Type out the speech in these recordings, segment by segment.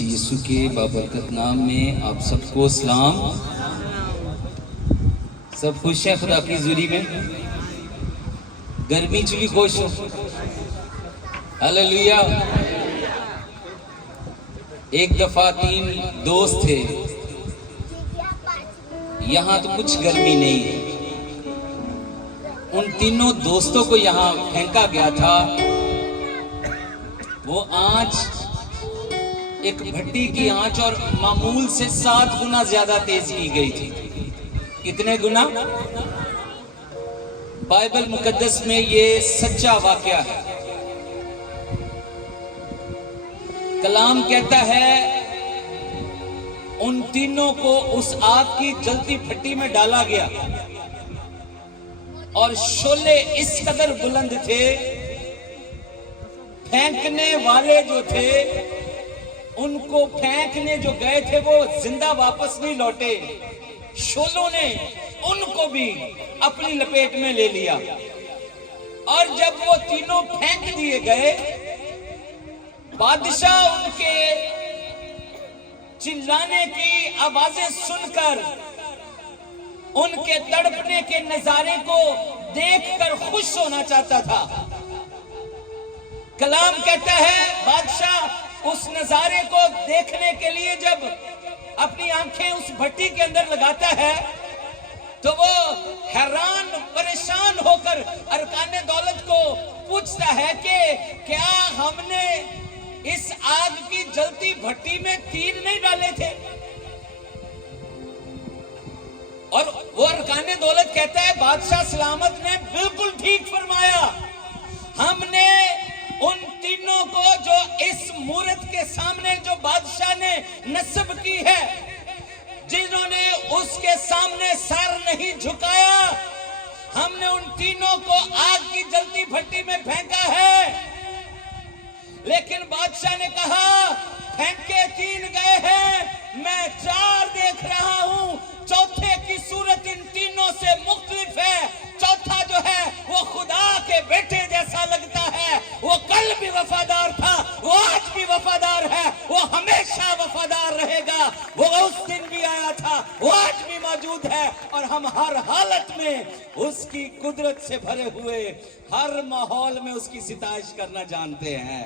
مسیح یسوع کے بابرکت نام میں آپ سب کو سلام۔ سب خوش ہیں خدا کی حضوری میں؟ گرمی چ بھی خوش ہو؟ ہلیلویا۔ ایک دفعہ 3 دوست تھے، یہاں تو کچھ گرمی نہیں ہے، ان تینوں دوستوں کو یہاں پھینکا گیا تھا۔ وہ آنچ ایک بھٹی کی آنچ اور معمول سے 7 گنا زیادہ تیز کی گئی تھی۔ کتنے گنا؟ بائبل مقدس میں یہ سچا واقعہ ہے۔ کلام کہتا ہے ان تینوں کو اس آگ کی جلتی بھٹی میں ڈالا گیا اور شعلے اس قدر بلند تھے، پھینکنے والے جو تھے ان کو پھینکنے جو گئے تھے وہ زندہ واپس نہیں لوٹے، شعلوں نے ان کو بھی اپنی لپیٹ میں لے لیا۔ اور جب وہ تینوں پھینک دیے گئے، بادشاہ ان کے چلانے کی آوازیں سن کر ان کے تڑپنے کے نظارے کو دیکھ کر خوش ہونا چاہتا تھا۔ کلام کہتا ہے بادشاہ اس نظارے کو دیکھنے کے لیے جب اپنی آنکھیں اس بھٹی کے اندر لگاتا ہے تو وہ حیران پریشان ہو کر ارکان دولت کو پوچھتا ہے کہ کیا ہم نے اس آگ کی جلتی بھٹی میں تیر نہیں ڈالے تھے؟ اور وہ ارکان دولت کہتا ہے بادشاہ سلامت نے بالکل ٹھیک فرمایا، ہم نے ان تینوں کو جو اس مورت کے سامنے جو بادشاہ نے نصب کی ہے، جنہوں نے اس کے سامنے سر نہیں جھکایا، ہم نے ان تینوں کو آگ کی جلتی بھٹی میں پھینکا ہے۔ لیکن بادشاہ نے کہا پھینکے 3 گئے ہیں، میں 4 دیکھ رہا ہوں، چوتھے کی صورت ان تینوں سے مختلف ہے۔ چوتھا جو ہے وہ خدا کے بیٹے جیسا لگتا ہے، وہ کل بھی وفادار تھا، وہ آج بھی وفادار ہے، وہ ہمیشہ وفادار رہے گا، وہ اس دن بھی آیا تھا، وہ آج بھی موجود ہے، اور ہم ہر حالت میں اس کی قدرت سے بھرے ہوئے ہر ماحول میں اس کی ستائش کرنا جانتے ہیں۔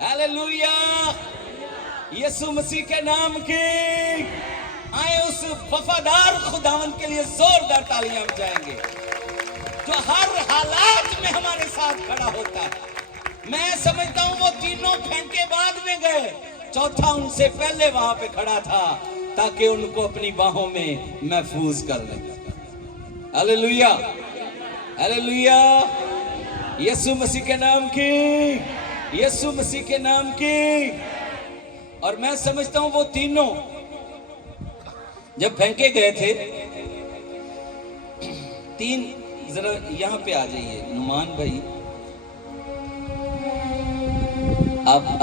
ہیلیلویا، یسوع مسیح کے نام کی آئے اس وفادار خداوند کے لیے زوردار تالیاں بجائیں گے جو ہر حالات میں ہمارے ساتھ کھڑا ہوتا ہے۔ میں سمجھتا ہوں وہ تینوں پھینکے بعد میں گئے، چوتھا ان سے پہلے وہاں پہ کھڑا تھا تاکہ ان کو اپنی باہوں میں محفوظ کر لے۔ ہیلیلویا، ہیلیلویا، یسوع مسیح کے نام کی، یسوع مسیح کے نام کی۔ اور میں سمجھتا ہوں وہ تینوں جب پھینکے گئے تھے، 3 ذرا یہاں پہ آ جائیے نعمان بھائی،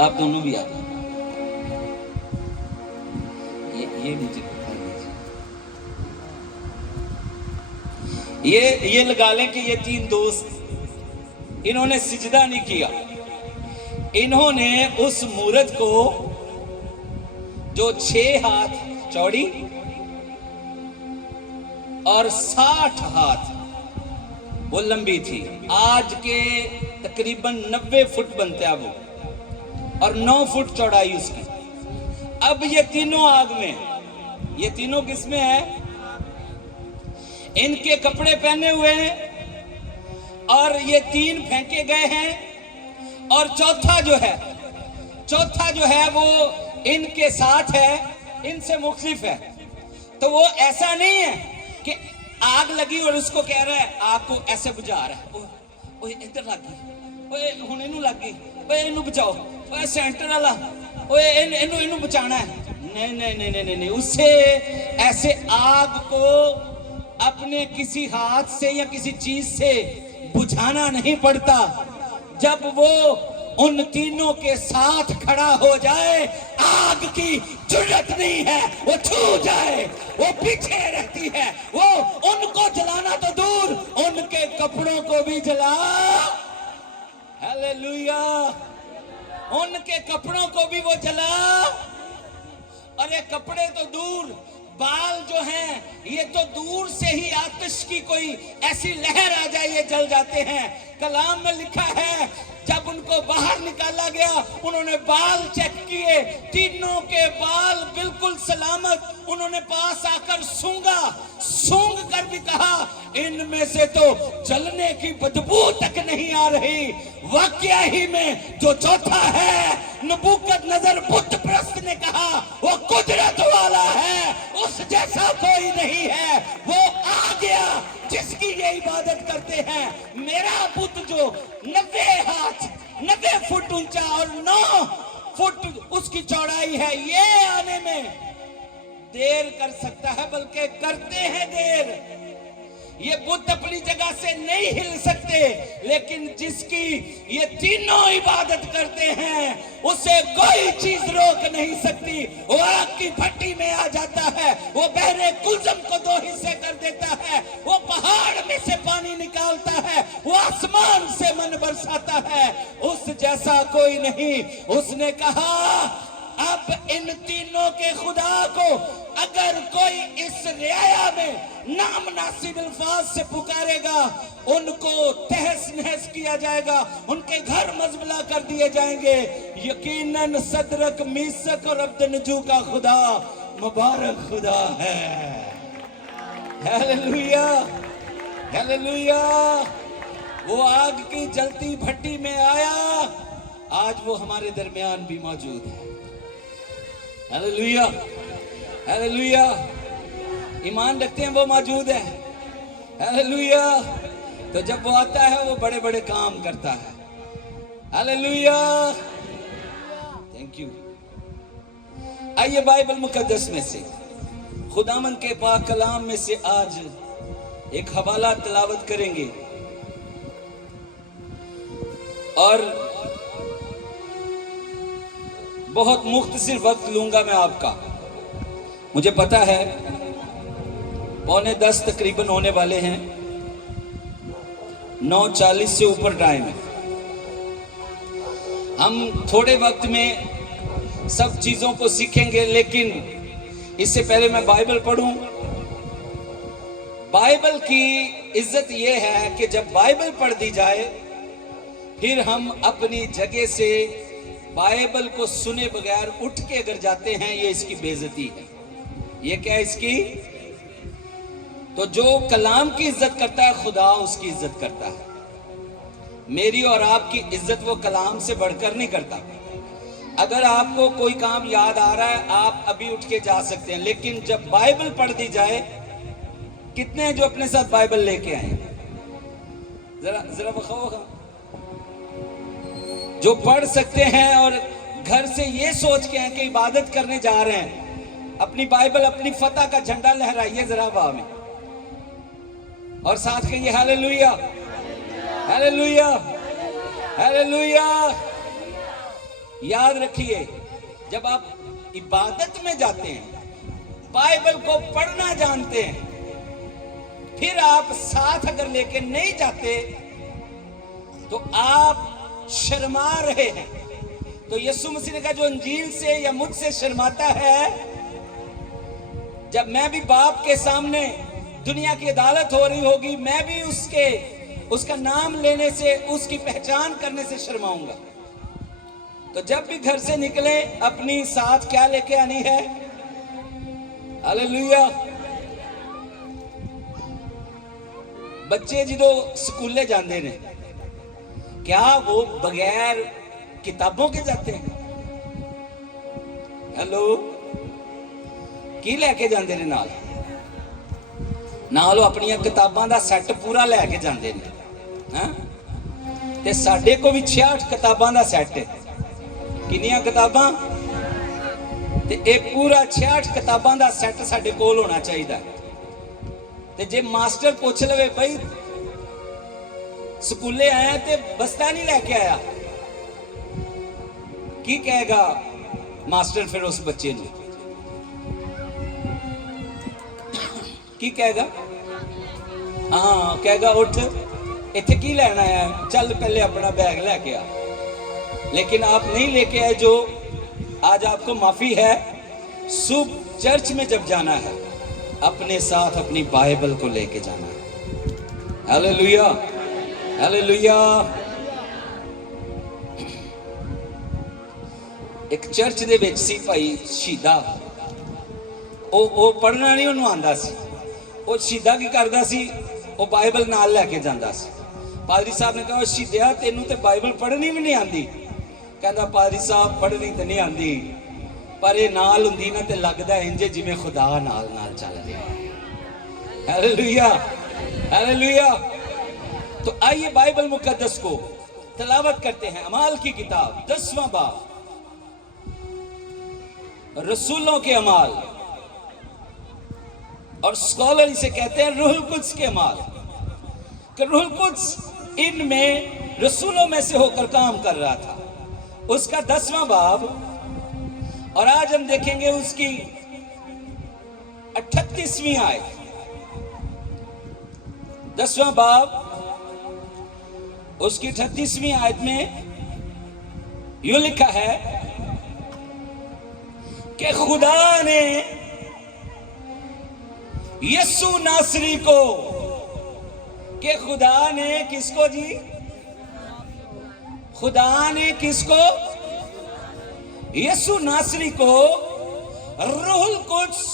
آپ دونوں بھی آ جائیں، یہ مجھے بتا دیجیے، یہ لگا لیں کہ یہ 3 دوست انہوں نے سجدہ نہیں کیا، انہوں نے اس مورت کو جو 6 ہاتھ چوڑی اور 60 ہاتھ وہ لمبی تھی، آج کے تقریباً 90 فٹ بنتا ہے وہ، اور 9 فٹ چوڑائی اس کی۔ اب یہ تینوں آگ میں، یہ تینوں کس میں ہے؟ ان کے کپڑے پہنے ہوئے ہیں، اور یہ 3 پھینکے گئے ہیں، اور چوتھا جو ہے وہ ان کے ساتھ ہے، ان سے مختلف ہے۔ تو وہ ایسا نہیں ہے کہ آگ لگی اور اس کو کہہ رہا ہے، آگ کو ایسے بجھا رہا ہے، اوہ ادھر لگ گئی، اوہ ہن اینو لگ گئی، اوہ اینو بچاؤ، اوہ سینٹر والا، اوہ اینو بچانا ہے۔ نہیں، اس سے ایسے آگ کو اپنے کسی ہاتھ سے یا کسی چیز سے بجھانا نہیں پڑتا۔ جب وہ ان تینوں کے ساتھ کھڑا ہو جائے، آگ کی جرأت نہیں ہے وہ چھو جائے، وہ پیچھے رہتی ہے، وہ ان کو جلانا تو دور، ان کے کپڑوں کو بھی جلا۔ ہیلیلویا، ان کے کپڑوں کو بھی وہ جلا कपड़े तो दूर, बाल जो हैं ये तो दूर से ही आतिश की कोई ऐसी लहर आ जाए ये जल जाते हैं। कलाम में लिखा है जब उनको बाहर निकाला गया उन्होंने बाल चेक किए, तीनों के बाल बिल्कुल सलामत। उन्होंने पास आकर सूंघ कर भी कहा इनमें से तो जलने की बदबू तक नहीं आ रही। वाकया ही में जो चौथा है, नबूकदनेस्सर बुत परस्त ने कहा वो कुदरत वाला है, उस जैसा कोई नहीं है, वो आ गया जिसकी ये इबादत करते हैं। मेरा बुत जो 90 फुट ऊंचा और 9 फुट उसकी चौड़ाई है, ये आने में देर कर सकता है, बल्कि करते हैं देर। ये बुत अपनी जगह से नहीं हिल सकते, लेकिन जिसकी ये तीनों इबादत करते हैं उसे कोई चीज रोक नहीं सकती। वो आग की भट्टी में आ जाता है, वो बहरे कुलजम को 2 हिस्से कर देता है, वो पहाड़ में से पानी निकालता है, वो आसमान से मन बरसाता है, उस जैसा कोई नहीं। उसने कहा अब इन तीनों के खुदा को अगर कोई इस रियाया में नामनासिब अल्फाज से पुकारेगा, उनको तहस नहस किया जाएगा, उनके घर मजबला कर दिए जाएंगे। यकीनन सदरक, मीसक और अब्दनजू का खुदा मुबारक खुदा है। Hallelujah, hallelujah. वो आग की जलती भट्टी में आया, आज वो हमारे दरमियान भी मौजूद है। Hallelujah, hallelujah. ईमान रखते हैं वो मौजूद है। हालेलुया। तो जब वो आता है वो बड़े बड़े काम करता है। Hallelujah, thank you. आइए बाइबल मुकद्दस में से, खुदामंद के पाक कलाम में से आज एक हवाला तिलावत करेंगे और बहुत मुख्तसर वक्त लूंगा मैं आपका। मुझे पता है 9:45 तकरीबन होने वाले हैं, 9:40 से ऊपर टाइम है। हम थोड़े वक्त में सब चीजों को सीखेंगे, लेकिन इससे पहले मैं बाइबल पढ़ूं। बाइबल की इज्जत यह है कि जब बाइबल पढ़ दी जाए फिर हम अपनी जगह से बाइबल को सुने बगैर उठ के अगर जाते हैं, ये इसकी बेइज्जती है। ये क्या है इसकी? तो जो कलाम की इज्जत करता है खुदा उसकी इज्जत करता है। मेरी और आपकी इज्जत वो कलाम से बढ़कर नहीं करता। अगर आपको कोई काम याद आ रहा है आप अभी उठ के जा सकते हैं, लेकिन जब बाइबल पढ़ दी जाए, कितने हैं जो अपने साथ बाइबल लेके आए? जरा बखाओ। जो पढ़ सकते हैं और घर से ये सोच के हैं कि इबादत करने जा रहे हैं, अपनी बाइबल, अपनी फतह का झंडा लहराइए जरा वाह में, और साथ कहिए हालेलुया, हालेलुया, हालेलुया। याद रखिए, जब आप इबादत में जाते हैं, बाइबल को पढ़ना जानते हैं, फिर आप साथ अगर लेके नहीं जाते तो आप शर्मा रहे हैं। तो यीशु मसीह ने कहा जो अंजील से या मुझसे शर्माता है, जब मैं भी बाप के सामने दुनिया की अदालत हो रही होगी, मैं भी उसका नाम लेने से, उसकी पहचान करने से शर्माऊंगा। तो जब भी घर से निकले अपनी साथ क्या लेके आनी है? हालेलुया। बच्चे जो स्कूले जाते ने, क्या वो बगैर किताबों के जाते हैं? हेलो, की लैके जाते ने नाल अपनिया किताबां दा सैट पूरा लैके जाते हैं। ते साडे को भी 66 किताबां दा सैट है। किन्नियां किताबां? ते ये पूरा 66 किताबां दा सैट साडे कोल होना चाहिए। ते जे मास्टर पूछ लवे भाई स्कूले आया ते बस्ता नहीं लेके आया, की कहेगा मास्टर फिर उस बच्चे ने? की कहेगा? हाँ, कहेगा उठ, इत्थे की लेना है, चल पहले अपना बैग लेके आ। लेकिन आप नहीं लेके आए, जो आज आपको माफी है, صبح چرچ میں جب جانا ہے اپنے ساتھ اپنی بائبل کو لے کے جانا ہے. Hallelujah hallelujah. ایک چرچ دے وچ سی بھائی شہیدا, او پڑھنا نہیں انہوں آندا سی. وہ شہیدا کی کردا سی, وہ بائبل نال لے کے جاندا سی. پادری صاحب نے کہا شہیدیا تینوں تے بائبل پڑھنی بھی نہیں آندی. کہندا پادری صاحب پڑھنی تے نہیں آندی, پر یہ نال ہوندی نا تے لگدا ہے انجے جویں خدا نال نال چل رہا ہے. Hallelujah hallelujah. تو آئیے بائبل مقدس کو تلاوت کرتے ہیں. اعمال کی کتاب 10واں باب, رسولوں کے اعمال, اور اسکالر اسے کہتے ہیں روح القدس کے اعمال, کہ روح القدس ان میں رسولوں میں سے ہو کر کام کر رہا تھا. اس کا 10واں باب, اور آج ہم دیکھیں گے اس کی 38ویں آیت. 10واں باب اس کی 38ویں آیت میں یوں لکھا ہے کہ خدا نے یسوع ناصری کو, کہ خدا نے کس کو جی, خدا نے کس کو, یسوع ناصری کو روح القدس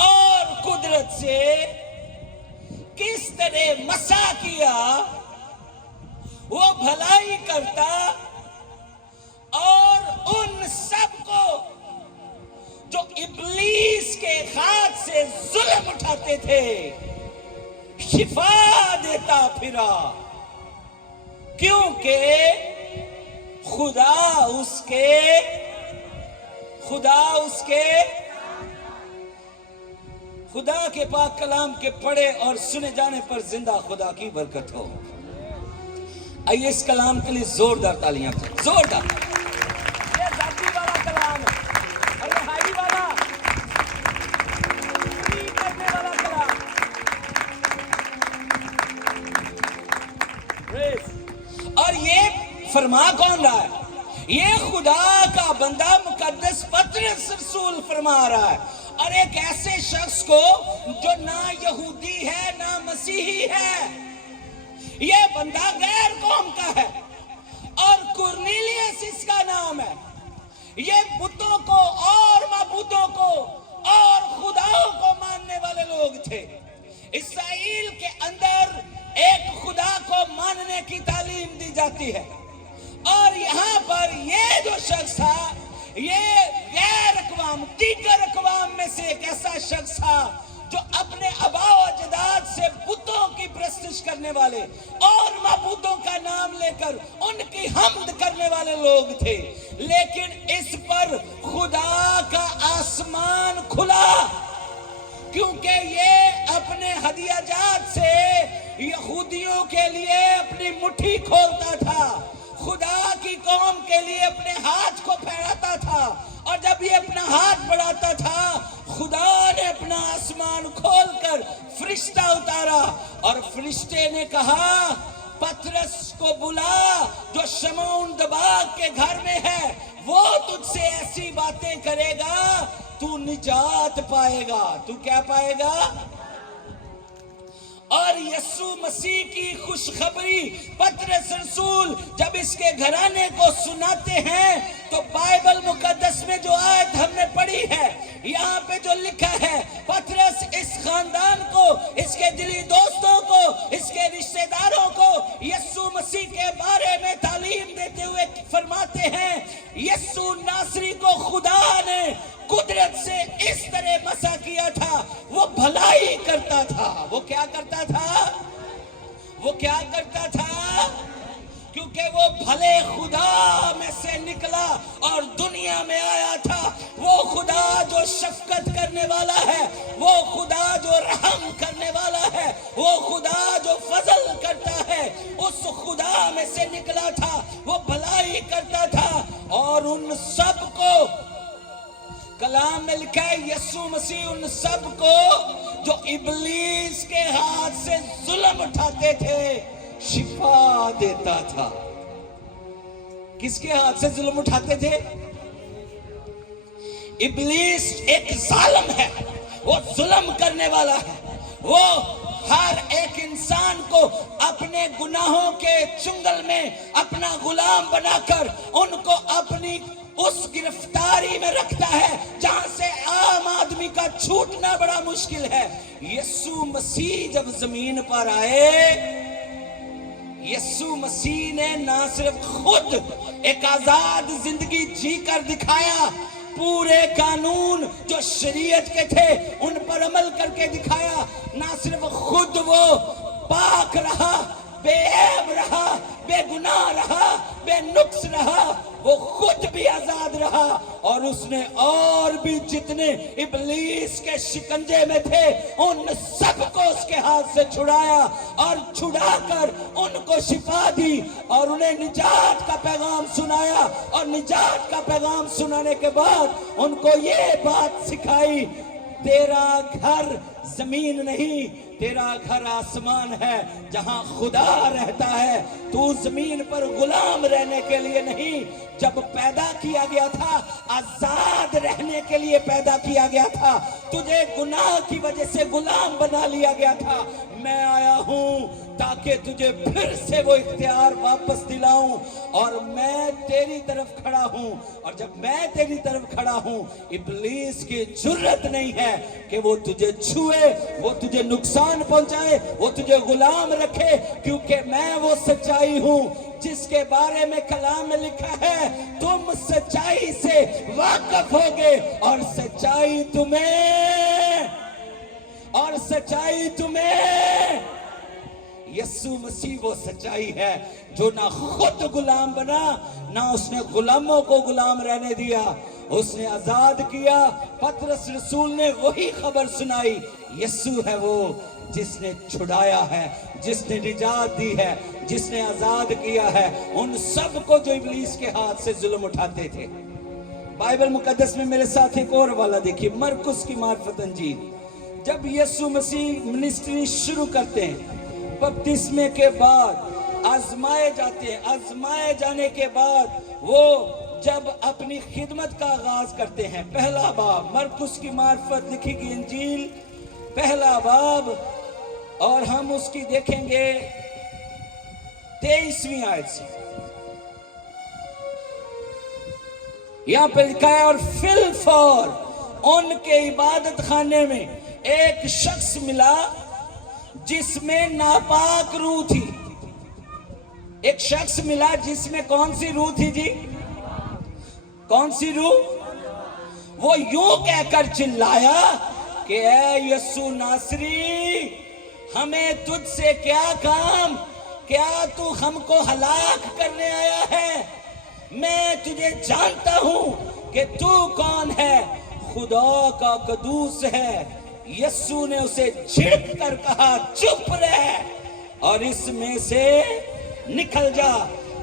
اور قدرت سے کس طرح مسا کیا. وہ بھلائی کرتا اور ان سب کو جو ابلیس کے ہاتھ سے ظلم اٹھاتے تھے شفا دیتا پھرا, کیونکہ خدا کے پاک کلام کے پڑھے اور سنے جانے پر زندہ خدا کی برکت ہو. آئیے اس کلام کے لیے زوردار تالیاں, زوردار. یہ ذاتی والا کلام ہے اور رہائی والا, کرنے والا کلام. اور یہ فرما کون رہا ہے؟ یہ خدا کا بندہ مقدس پطرس رسول فرما رہا ہے, اور ایک ایسے شخص کو جو نہ یہودی ہے نہ مسیحی ہے. یہ بندہ غیر قوم کا ہے اور کرنیلیس اس کا نام ہے. یہ بتوں کو اور معبودوں کو اور خداؤں کو ماننے والے لوگ تھے. اسرائیل کے اندر ایک خدا کو ماننے کی تعلیم دی جاتی ہے, اور یہاں پر یہ جو شخص تھا یہ غیر اقوام, دیگر اقوام میں سے ایک ایسا شخص تھا جو اپنے آباء و اجداد سے بتوں کی پرستش کرنے والے اور معبودوں کا نام لے کر ان کی حمد کرنے والے لوگ تھے. لیکن اس پر خدا کا آسمان کھلا, کیونکہ یہ اپنے ہدیہ جات سے یہودیوں کے لیے اپنی مٹھی کھولتا تھا, خدا کی قوم کے لیے اپنے ہاتھ کو پھیلاتا تھا, اور جب یہ اپنا ہاتھ بڑھاتا تھا خدا نے اپنا آسمان کھول کر فرشتہ اتارا, اور فرشتے نے کہا پطرس کو بلا جو شمعون دباغ کے گھر میں ہے, وہ تجھ سے ایسی باتیں کرے گا تو نجات پائے گا. تو کیا پائے گا؟ اور یسوع مسیح کی خوشخبری پطرس رسول جب اس کے گھرانے کو سناتے ہیں تو بائبل مقدس میں جو آیت ہم نے پڑھی ہے یہاں پہ جو لکھا ہے, پطرس اس خاندان کو, اس کے دلی دوستوں کو, اس کے رشتہ داروں کو یسوع مسیح کے بارے میں تعلیم دیتے ہوئے فرماتے ہیں یسوع ناصری کو خدا نے قدرت سے اس طرح مسا کیا تھا, وہ بھلائی کرتا تھا. وہ کیا کرتا تھا؟ وہ کیا کرتا تھا؟ کیونکہ وہ بھلے خدا میں سے نکلا اور دنیا میں آیا تھا. وہ خدا جو شفقت کرنے والا ہے, وہ خدا جو رحم کرنے والا ہے, وہ خدا جو فضل کرتا ہے, اس خدا میں سے نکلا تھا. وہ بھلائی کرتا تھا, اور ان سب کو کلام میں لکھا ہے یسوع مسیح ان سب کو جو ابلیس کے ہاتھ سے ظلم اٹھاتے تھے شفا دیتا تھا. کس کے ہاتھ سے ظلم اٹھاتے تھے؟ इब्लीस एक जालिम है, वो जुल्म करने वाला है। वो हर एक इंसान को अपने गुनाहों के चुंगल में अपना गुलाम बनाकर उनको अपनी उस गिरफ्तारी में रखता है जहां से आम आदमी का छूटना बड़ा मुश्किल है। यीशु मसीह जब जमीन पर आए, यीशु मसीह ने ना सिर्फ खुद एक आजाद जिंदगी जी कर दिखाया, पूरे कानून जो शरीयत के थे उन पर अमल करके दिखाया। ना सिर्फ खुद वो पाक रहा, बेऐब रहा, बेगुनाह रहा, बेनुक्स रहा, वो खुद भी आजाद रहा और उसने और भी जितने इब्लीस के शिकंजे में थे उन सबको उसके हाथ से छुड़ाया और छुड़ाकर उनको शिफा दी और उन्हें निजात का पैगाम सुनाया। और निजात का पैगाम सुनाने के बाद उनको ये बात सिखाई, तेरा घर जमीन नहीं, तेरा घर आसमान है जहां खुदा रहता है। तू जमीन पर गुलाम रहने के लिए नहीं, जब पैदा किया गया था आजाद रहने के लिए पैदा किया गया था। तुझे गुनाह की वजह से गुलाम बना लिया गया था। मैं आया हूं ताकि तुझे फिर से वो इख्तियार वापस दिलाऊं और मैं तेरी तरफ खड़ा हूं। और जब मैं तेरी तरफ खड़ा हूं, इब्लीस की जुर्रत नहीं है कि वो तुझे छुए, वो तुझे नुकसान पहुंचाए, वो तुझे गुलाम रखे, क्योंकि मैं वो सच्चाई हूं जिसके बारे में कलाम में लिखा है, तुम सच्चाई से वाकिफ होगे और सच्चाई तुम्हें यीशु मसीह वो सच्चाई है जो ना खुद गुलाम बना, ना उसने गुलामों को गुलाम रहने दिया, उसने आजाद किया। पतरस रसूल ने वही खबर सुनाई, यीशु है वो जिसने छुड़ाया है, जिसने निजात दी है, जिसने आजाद किया है उन सब को जो इब्लीस के हाथ से जुल्म उठाते थे। बाइबल मुकद्दस में मेरे साथ एक और वाला देखिए, मरकुस की मार्फत अंजील। जब यीशु मसीह मिनिस्ट्री शुरू करते हैं, बपतिस्मे के बाद आजमाए जाते हैं, आजमाए जाने के बाद वो जब अपनी खिदमत का आगाज करते हैं, पहला बाब मरकुस की मार्फत लिखी गई इंजील, पहला बाब, और हम उसकी देखेंगे 23वीं आयत से। यहां पर लिखा है, और फिलफौर उनके इबादत खाने में एक शख्स मिला जिसमें नापाक रूह थी। एक शख्स मिला जिसमें कौन सी रूह थी जी? कौन सी रूह? वो यूं कहकर चिल्लाया कि ऐ यीशु नासरी, हमें तुझसे क्या काम? क्या तू हमको हलाक करने आया है? मैं तुझे जानता हूं कि तू कौन है, खुदा का कदूस है। यीशु ने उसे झिड़क कर कहा, चुप रह और इसमें से निकल जा।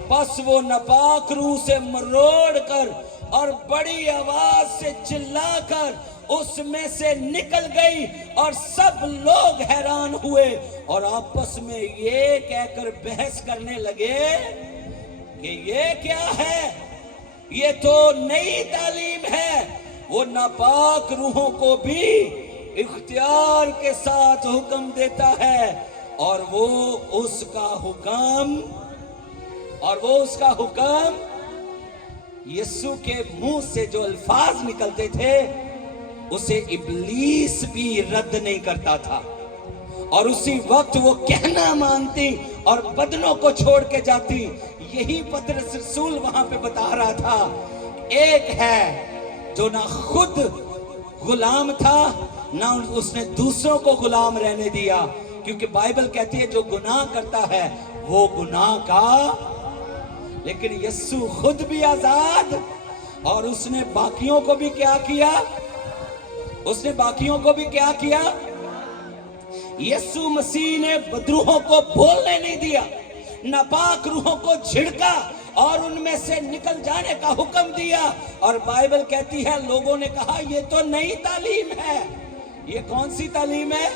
बस वो नापाक रूह से मरोड़ कर और बड़ी आवाज से चिल्लाकर उसमें से निकल गई और सब लोग हैरान हुए और आपस में ये कहकर बहस करने लगे कि ये क्या है, ये तो नई तालीम है। वो नापाक रूहों को भी इख्तियार के साथ हुक्म देता है और वो उसका हुक्म यीशु के मुंह से जो अल्फाज निकलते थे उसे इब्लीस भी रद्द नहीं करता था। और उसी वक्त वो कहना मानती और बदनों को छोड़ के जाती। यही पतरस रसूल वहां पे बता रहा था, एक है जो ना खुद गुलाम था, ना उसने दूसरों को गुलाम रहने दिया, क्योंकि बाइबल कहती है जो गुनाह करता है वो गुनाह का, लेकिन यीशु खुद भी आजाद और उसने बाकियों को भी क्या किया? उसने बाकियों को भी क्या किया? यीशु मसीह ने बदरूहों को बोलने नहीं दिया, नापाक रूहों को झिड़का और उनमें से निकल जाने का हुक्म दिया। और बाइबल कहती है लोगों ने कहा ये तो नई तालीम है। ये कौन सी तालीम है?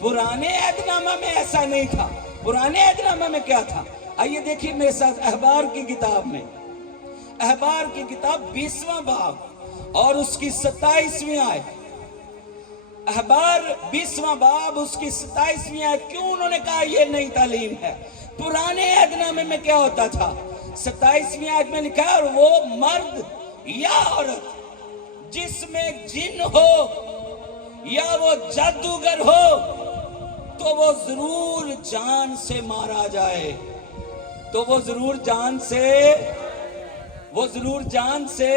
पुराने अहदनामा में ऐसा नहीं था। पुराने अहदनामा में क्या था? आइए देखिए मेरे साथ अहबार की किताब में, अहबार की किताब 20वां बाब اور اس کی 27ویں آیت، احبار 20واں باب اس کی 27ویں آیت. کیوں انہوں نے کہا یہ نئی تعلیم ہے؟ پرانے عہد نامے میں کیا ہوتا تھا؟ 27ویں آیت میں لکھا ہے اور وہ مرد یا عورت جس میں جن ہو یا وہ جادوگر ہو تو وہ ضرور جان سے مارا جائے. تو وہ ضرور جان سے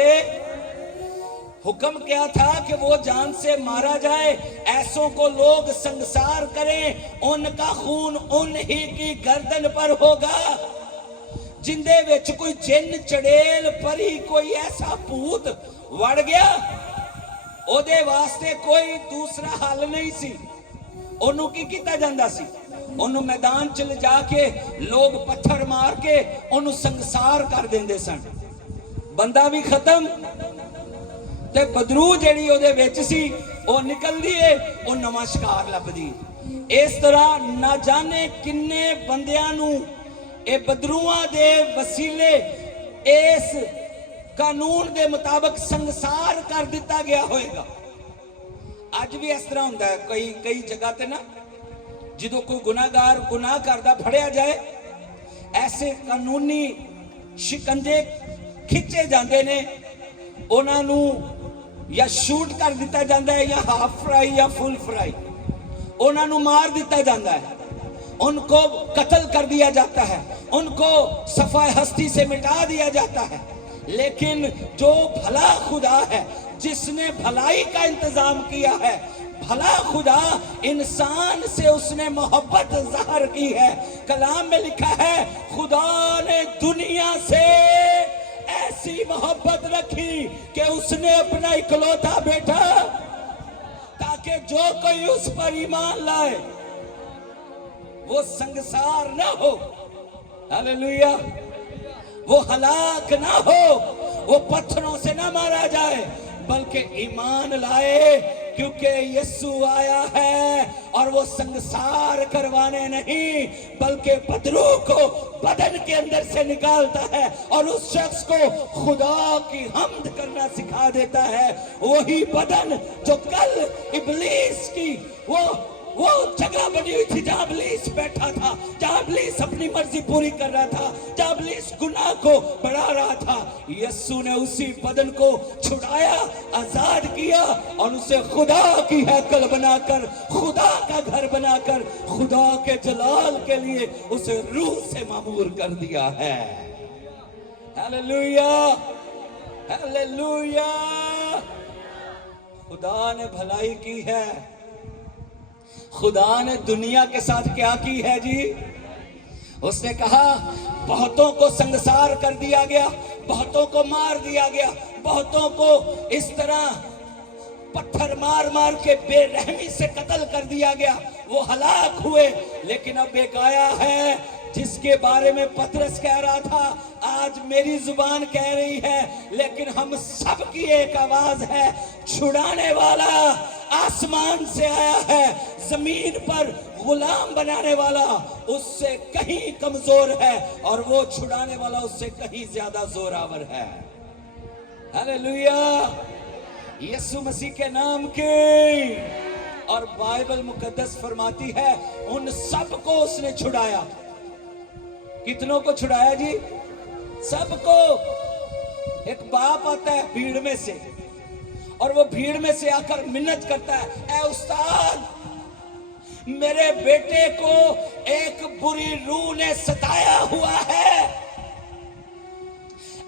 حکم کیا تھا کہ وہ جان سے مارا جائے. ایسوں کو لوگ سنگسار کریں، ان کا خون ان ہی کی گردن پر ہوگا. جندے وچ کوئی جن چڑیل پری کوئی ایسا پوت وڑ گیا، او دے واسطے کوئی دوسرا حل نہیں سی. انہوں کی کیتا جاندہ سی؟ انہوں میدان چل جا کے لوگ پتھر مار کے انہوں سنگسار کر دیندے سن. بندہ بھی ختم تے بدرو جڑی او دے وچ سی او نکل دیئے، او نواں شکار لب دی. اس طرح نہ جانے کنے بندیاں نو اے بدروہاں دے وسیلے اس قانون دے مطابق سنگسار کر دیتا گیا ہوئے گا. آج بھی اس طرح ہوندہ ہے کئی جگہ تے نا، جدو کوئی گناہگار گناہ کردہ پھڑیا جائے، ایسے قانونی شکنجے کھچے جاندے نے، انہاں نو یا شوٹ کر دیتا جاندہ ہے، یا ہاف فرائی یا فل فرائی، انہاں نو مار دیتا جاندہ ہے، ان کو قتل کر دیا جاتا ہے، ان کو صفحہ ہستی سے مٹا دیا جاتا ہے. لیکن جو بھلا خدا ہے، جس نے بھلائی کا انتظام کیا ہے، بھلا خدا انسان سے اس نے محبت ظاہر کی ہے. کلام میں لکھا ہے خدا نے دنیا سے ایسی محبت رکھی کہ اس نے اپنا اکلوتا بیٹا، تاکہ جو کوئی اس پر ایمان لائے وہ سنگسار نہ ہو، ہاللیلویہ، وہ ہلاک نہ ہو، وہ پتھروں سے نہ مارا جائے، بلکہ ایمان لائے. کیونکہ یسوع آیا ہے اور وہ سنگسار کروانے نہیں بلکہ بدرو کو بدن کے اندر سے نکالتا ہے اور اس شخص کو خدا کی حمد کرنا سکھا دیتا ہے. وہی بدن جو کل ابلیس کی وہ جگہ بنی ہوئی تھی جہاں ابلیس بیٹھا تھا، جہاں ابلیس اپنی مرضی پوری کر رہا تھا، جہاں ابلیس گناہ کو بڑھا رہا تھا، یسوع نے اسی بدن کو چھڑایا، آزاد کیا اور اسے خدا کی ہیکل بنا کر، خدا کا گھر بنا کر، خدا کے جلال کے لیے اسے روح سے معمور کر دیا ہے. ہاللیلویہ، ہاللیلویہ. خدا نے بھلائی کی ہے. خدا نے دنیا کے ساتھ کیا کی ہے جی؟ اس نے کہا بہتوں کو سنگسار کر دیا گیا، بہتوں کو مار دیا گیا، بہتوں کو اس طرح پتھر مار مار کے بے رحمی سے قتل کر دیا گیا، وہ ہلاک ہوئے. لیکن اب ایک آیا ہے جس کے بارے میں پطرس کہہ رہا تھا، آج میری زبان کہہ رہی ہے لیکن ہم سب کی ایک آواز ہے، چھڑانے والا آسمان سے آیا ہے، زمین پر غلام بنانے والا اس سے کہیں کمزور ہے اور وہ چھڑانے والا اس سے کہیں زیادہ زوراور ہے. ہاللیلویہ، یسوع مسیح کے نام کے. اور بائبل مقدس فرماتی ہے ان سب کو اس نے چھڑایا. کتنوں کو چھڑایا جی؟ سب کو. ایک باپ آتا ہے بھیڑ میں سے اور وہ بھیڑ میں سے آ کر منت کرتا ہے، اے استاد میرے بیٹے کو ایک بری روح نے ستایا ہوا ہے،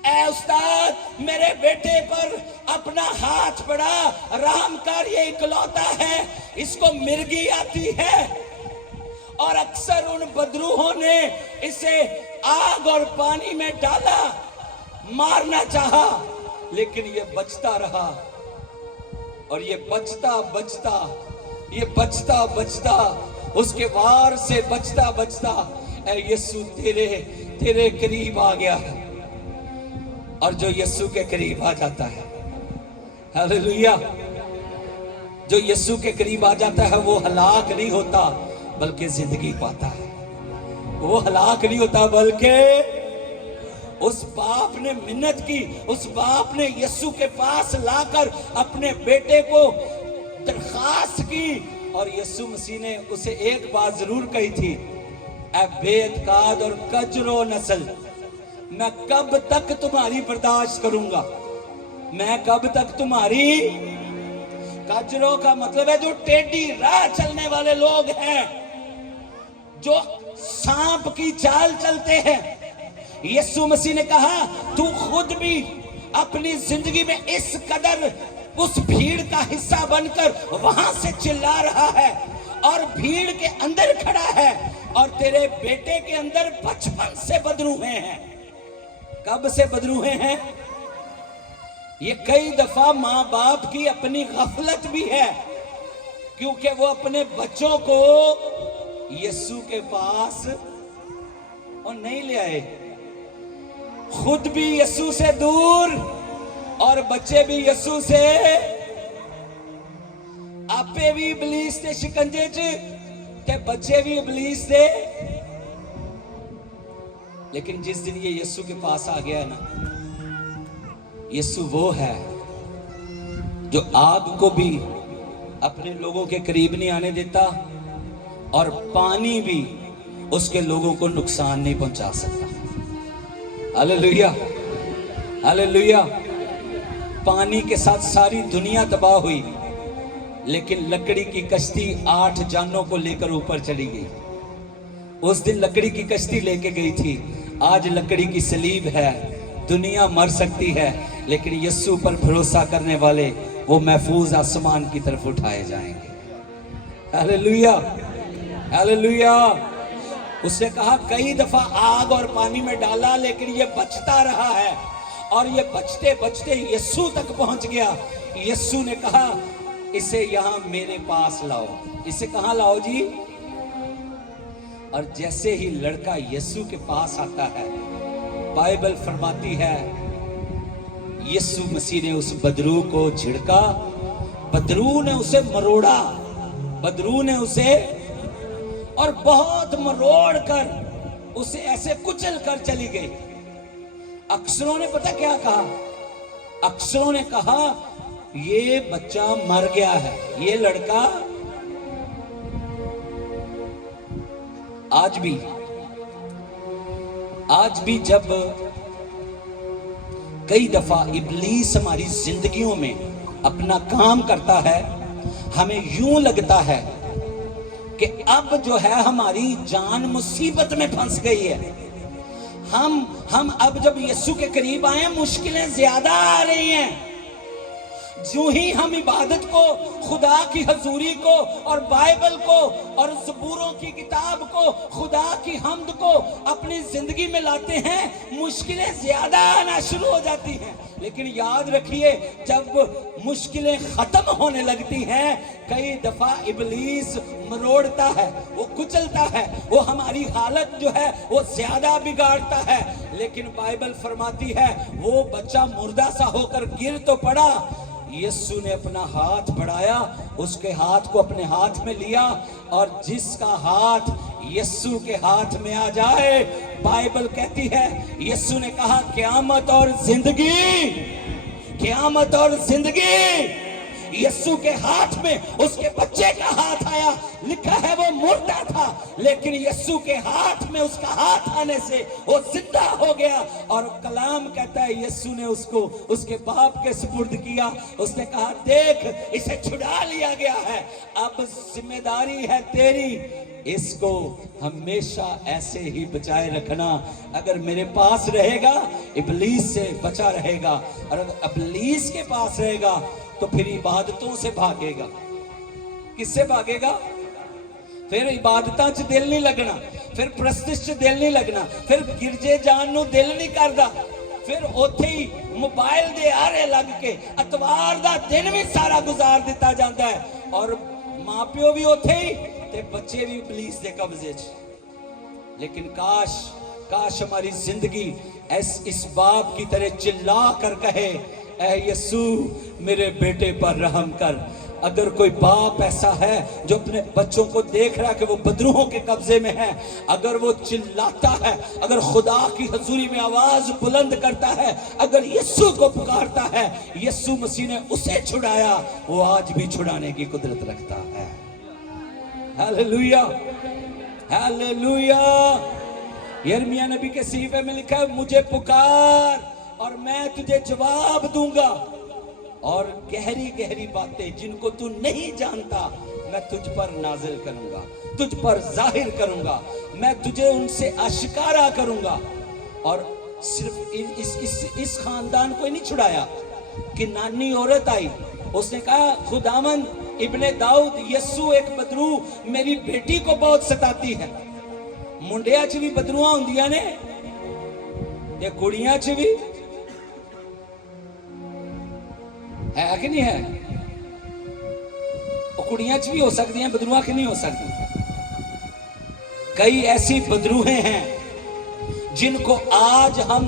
اے استاد میرے بیٹے پر اپنا ہاتھ بڑھا، رحم کر، یہ اکلوتا ہے، اس کو مرگی آتی ہے. اور اکثر ان بدروہوں نے اسے آگ اور پانی میں ڈالا، مارنا چاہا، لیکن یہ بچتا رہا. اور یہ بچتا بچتا اس کے وار سے بچتا اے یسوع تیرے قریب آ گیا. اور جو یسوع کے قریب آ جاتا ہے، ہاللیلویہ، جو یسوع کے قریب آ جاتا ہے وہ ہلاک نہیں ہوتا بلکہ زندگی پاتا ہے. وہ ہلاک نہیں ہوتا بلکہ उस बाप ने मिन्नत की, उस बाप ने यीशु के पास लाकर अपने बेटे को दरखास्त की, और यीशु मसीह ने उसे एक बात जरूर कही थी, ऐ बेअतकाद और कजरो नस्ल, मैं कब तक तुम्हारी बर्दाश्त करूंगा, मैं कब तक तुम्हारी। कजरों का मतलब है जो टेढ़ी राह चलने वाले लोग हैं, जो सांप की चाल चलते हैं। यीशु मसीह ने कहा तू खुद भी अपनी जिंदगी में इस कदर उस भीड़ का हिस्सा बनकर वहां से चिल्ला रहा है और भीड़ के अंदर खड़ा है, और तेरे बेटे के अंदर बचपन से बदरूहे हैं। कब से बदरूहे हैं? ये कई दफा माँ बाप की अपनी गफलत भी है, क्योंकि वो अपने बच्चों को यीशु के पास और नहीं ले आए, खुद भी यीशु से दूर और बच्चे भी यीशु से। आपे भी इबलीस के शिकंजे च ते बच्चे भी इबलीस से। लेकिन जिस दिन ये यीशु के पास आ गया ना, यीशु वो है जो आग को भी अपने लोगों के करीब नहीं आने देता, और पानी भी उसके लोगों को नुकसान नहीं पहुंचा सकता। Hallelujah, hallelujah. पानी के साथ सारी दुनिया तबाह हुई, लेकिन लकड़ी की कश्ती 8 जानों को लेकर ऊपर चली गई। उस दिन लकड़ी की कश्ती लेके गई थी, आज लकड़ी की सलीब है। दुनिया मर सकती है, लेकिन यीशु पर भरोसा करने वाले वो महफूज आसमान की तरफ उठाए जाएंगे। Hallelujah, hallelujah. उसने कहा कई दफा आग और पानी में डाला, लेकिन ये बचता रहा है, और ये बचते बचते यीशु तक पहुंच गया। यीशु ने कहा इसे यहां मेरे पास लाओ। इसे कहां लाओ जी? और जैसे ही लड़का यीशु के पास आता है, बाइबल फरमाती है यीशु मसीह ने उस बदरू को झिड़का, बदरू ने उसे मरोड़ा, बदरू ने उसे और बहुत मरोड़ कर उसे ऐसे कुचल कर चली गई। अक्षरों ने पता क्या कहा? अक्षरों ने कहा ये बच्चा मर गया है, ये लड़का। आज भी जब कई दफा इब्लीस हमारी जिंदगियों में अपना काम करता है, हमें यूं लगता है कि अब जो है हमारी जान मुसीबत में फंस गई है। हम अब जब यीशु के करीब आए, मुश्किलें ज्यादा आ रही हैं। जो ही हम इबादत को, खुदा की हजूरी को और बाइबल को और ज़बूरों की किताब को, खुदा की हम्द को अपनी जिंदगी में लाते हैं, मुश्किलें ज्यादा आना शुरू हो जाती हैं। लेकिन याद रखिए, जब मुश्किलें खत्म होने लगती हैं, कई दफा इब्लीस मरोड़ता है, वो कुचलता है, वो हमारी हालत जो है वो ज्यादा बिगाड़ता है। लेकिन बाइबल फरमाती है वो बच्चा मुर्दा सा होकर गिर तो पड़ा, यीशु ने अपना हाथ बढ़ाया, उसके हाथ को अपने हाथ में लिया, और जिसका हाथ यीशु के हाथ में आ जाए, बाइबल कहती है यीशु ने कहा क़यामत और जिंदगी, क़यामत और जिंदगी। यीशु के हाथ में उसके बच्चे का हाथ आया। लिखा है वो मुर्दा था, लेकिन यीशु के हाथ में उसका हाथ आने से वो जिंदा हो गया। और कलाम कहता है यीशु ने उसको उसके बाप के सुपुर्द किया। उसने कहा देख इसे छुड़ा लिया गया है, अब जिम्मेदारी है तेरी, इसको हमेशा ऐसे ही बचाए रखना। अगर मेरे पास रहेगा इब्लीस से बचा रहेगा, और अगर इब्लीस के पास रहेगा तो फिर इबादतों से भागेगा। किससे भागेगा? फिर इबादतां च दिल नहीं लगना, फिर प्रस्तिश च दिल नहीं लगना, फिर गिरजे जान नूं दिल नहीं करदा, फिर उत्थे ही मोबाइल दे आरे लग के अतवार दा दिन भी सारा गुजार दिता जाता है, और मां प्यो भी उत्थे ही ते बच्चे भी इब्लीस दे कब्जे च। लेकिन काश हमारी जिंदगी इस बाप की तरह चिल्ला कर कहे ऐ यीशु मेरे बेटे पर रहम कर, اگر کوئی باپ ایسا ہے جو اپنے بچوں کو دیکھ رہا ہے کہ وہ بدروہوں کے قبضے میں ہے، اگر وہ چلاتا ہے، اگر خدا کی حضوری میں آواز بلند کرتا ہے، اگر یسوع کو پکارتا ہے، یسوع مسیح نے اسے چھڑایا، وہ آج بھی چھڑانے کی قدرت رکھتا ہے۔ Hallelujah, hallelujah. یرمیہ نبی کے صحیفے میں لکھا ہے، مجھے پکار اور میں تجھے جواب دوں گا، اور گہری گہری باتیں جن کو تو نہیں جانتا میں تجھ پر نازل کروں گا، تجھ پر ظاہر کروں گا، میں تجھے ان سے آشکارا کروں گا۔ اور صرف اس خاندان کو ہی نہیں چھڑایا کہ نانی عورت آئی، اس نے کہا خداوند ابن داؤد یسوع ایک بدرو میری بیٹی کو بہت ستاتی ہے۔ منڈیا چ بھی بدروہاں ہوندیاں نے، یہ کڑیاں چ بھی ہے کہ نہیں ہے؟ وہ کڑیاں چ بھی ہو سکتی ہیں، بدروہاں کی نہیں ہو سکتی۔ کئی ایسی بدروہیں ہیں جن کو آج ہم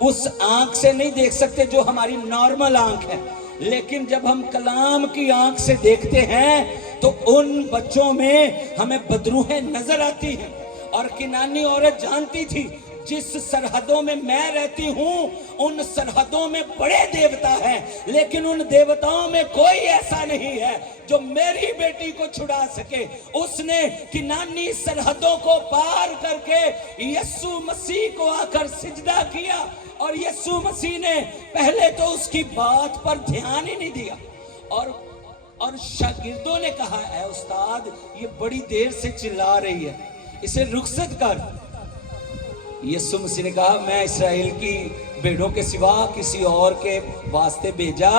اس آنکھ سے نہیں دیکھ سکتے جو ہماری نارمل آنکھ ہے، لیکن جب ہم کلام کی آنکھ سے دیکھتے ہیں تو ان بچوں میں ہمیں بدروہیں نظر آتی ہیں۔ اور کنانی عورت جانتی تھی جس سرحدوں میں میں رہتی ہوں ان سرحدوں میں بڑے دیوتا ہیں، لیکن ان دیوتاؤں میں کوئی ایسا نہیں ہے جو میری بیٹی کو چھڑا سکے۔ اس نے کنانی سرحدوں کو پار کر کے یسوع مسیح کو آ کر سجدہ کیا، اور یسوع مسیح نے پہلے تو اس کی بات پر دھیان ہی نہیں دیا، اور شاگردوں نے کہا اے استاد یہ بڑی دیر سے چلا رہی ہے، اسے رخصت کر۔ یسوع مسیح نے کہا میں اسرائیل کی بھیڑوں کے سوا کسی اور کے واسطے بھیجا۔